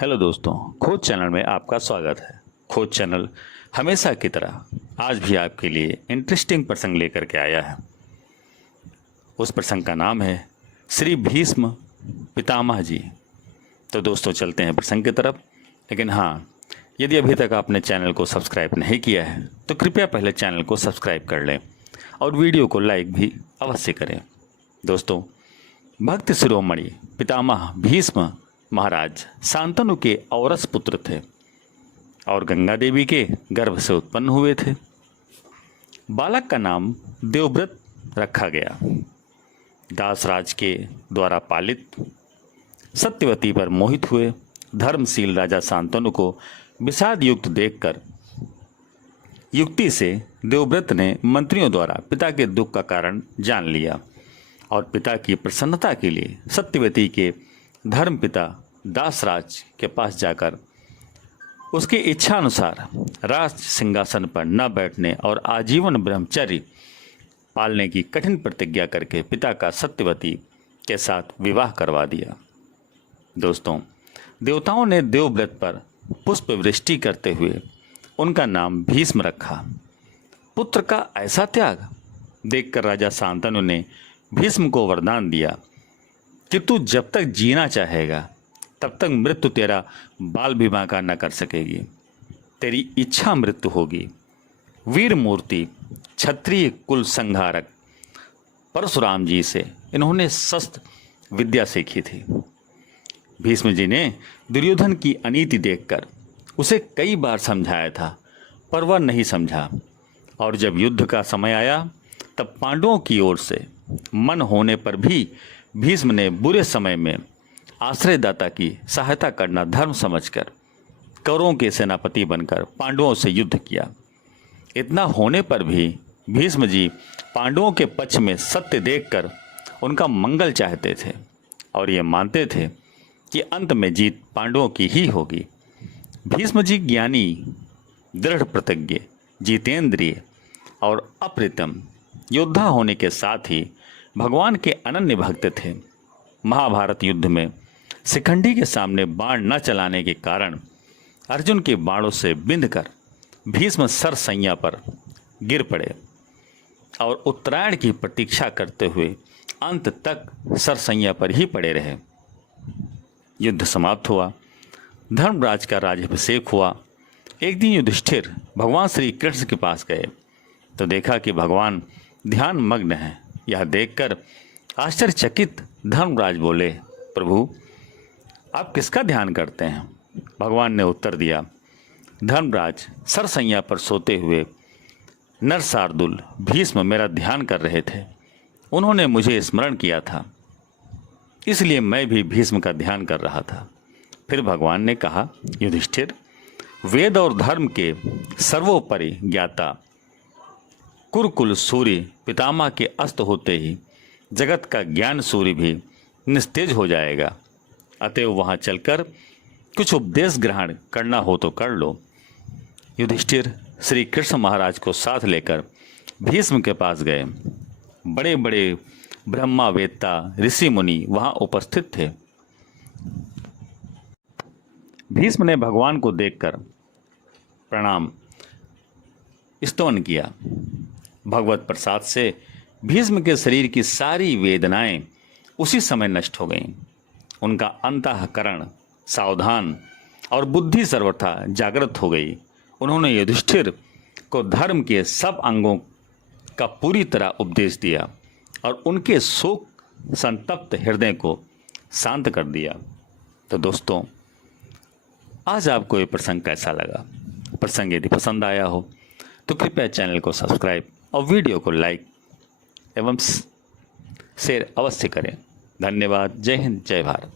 Hello दोस्तों, खोज channel में आपका स्वागत है। खोज चैनल हमेशा की तरह आज भी आपके लिए इंटरेस्टिंग प्रसंग लेकर के आया है। उस प्रसंग का नाम है श्री भीष्म पितामह जी। तो दोस्तों चलते हैं प्रसंग की तरफ। लेकिन हाँ, यदि अभी तक आपने चैनल को सब्सक्राइब नहीं किया है तो कृपया पहले चैनल को सब्सक्राइब कर लें और वीडियो को लाइक भी अवश्य करें। दोस्तों, भक्त शिरोमणि पितामह भीष्म महाराज शांतनु के औरस पुत्र थे और गंगा देवी के गर्भ से उत्पन्न हुए थे। बालक का नाम देवव्रत रखा गया। दासराज के द्वारा पालित सत्यवती पर मोहित हुए धर्मशील राजा शांतनु को विषाद युक्त देखकर युक्ति से देवव्रत ने मंत्रियों द्वारा पिता के दुख का कारण जान लिया और पिता की प्रसन्नता के लिए सत्यवती के धर्मपिता दासराज के पास जाकर उसकी इच्छा अनुसार राज सिंहासन पर न बैठने और आजीवन ब्रह्मचर्य पालने की कठिन प्रतिज्ञा करके पिता का सत्यवती के साथ विवाह करवा दिया। दोस्तों, देवताओं ने देवव्रत पर पुष्प वृष्टि करते हुए उनका नाम भीष्म रखा। पुत्र का ऐसा त्याग देखकर राजा शांतनु ने भीष्म को वरदान दिया कि तू जब तक जीना चाहेगा तब तक मृत्यु तेरा बाल विवाह का न कर सकेगी। तेरी इच्छा मृत्यु होगी। वीर मूर्ति क्षत्रिय कुल संहारक परशुराम जी से इन्होंने शस्त्र विद्या सीखी थी। भीष्म जी ने दुर्योधन की अनीति देखकर उसे कई बार समझाया था, पर वह नहीं समझा। और जब युद्ध का समय आया तब पांडवों की ओर से मन होने पर भी भीष्म ने बुरे समय में आश्रयदाता की सहायता करना धर्म समझकर कौरवों के सेनापति बनकर पांडवों से युद्ध किया। इतना होने पर भी भीष्म जी पांडवों के पक्ष में सत्य देखकर उनका मंगल चाहते थे और ये मानते थे कि अंत में जीत पांडवों की ही होगी। भीष्म जी ज्ञानी, दृढ़ प्रतिज्ञ, जितेंद्रिय और अप्रतिम योद्धा होने के साथ ही भगवान के अनन्य भक्त थे। महाभारत युद्ध में शिखंडी के सामने बाण न चलाने के कारण अर्जुन के बाणों से बिंधकर भीष्म सरसैया पर गिर पड़े और उत्तरायण की प्रतीक्षा करते हुए अंत तक सरसैया पर ही पड़े रहे। युद्ध समाप्त हुआ। धर्मराज का राज्याभिषेक हुआ। एक दिन युधिष्ठिर भगवान श्री कृष्ण के पास गए तो देखा कि भगवान ध्यान मग्न हैं। यह देखकर आश्चर्यचकित धर्मराज बोले, प्रभु आप किसका ध्यान करते हैं? भगवान ने उत्तर दिया, धर्मराज सरसैया पर सोते हुए नरसार्दुल भीष्म मेरा ध्यान कर रहे थे। उन्होंने मुझे स्मरण किया था, इसलिए मैं भी भीष्म का ध्यान कर रहा था। फिर भगवान ने कहा, युधिष्ठिर वेद और धर्म के सर्वोपरि ज्ञाता कुरुकुल सूर्य पितामह के अस्त होते ही जगत का ज्ञान सूर्य भी निस्तेज हो जाएगा। अतएव वहाँ चलकर कुछ उपदेश ग्रहण करना हो तो कर लो। युधिष्ठिर श्री कृष्ण महाराज को साथ लेकर भीष्म के पास गए। बड़े बड़े ब्रह्मावेत्ता ऋषि मुनि वहाँ उपस्थित थे। भीष्म ने भगवान को देखकर प्रणाम स्तवन किया। भगवत प्रसाद से भीष्म के शरीर की सारी वेदनाएं उसी समय नष्ट हो गईं। उनका अंतःकरण सावधान और बुद्धि सर्वथा जागृत हो गई। उन्होंने युधिष्ठिर को धर्म के सब अंगों का पूरी तरह उपदेश दिया और उनके शोक संतप्त हृदय को शांत कर दिया। तो दोस्तों, आज आपको ये प्रसंग कैसा लगा? प्रसंग यदि पसंद आया हो तो कृपया चैनल को सब्सक्राइब और वीडियो को लाइक एवं शेयर अवश्य करें। धन्यवाद। जय हिंद, जय भारत।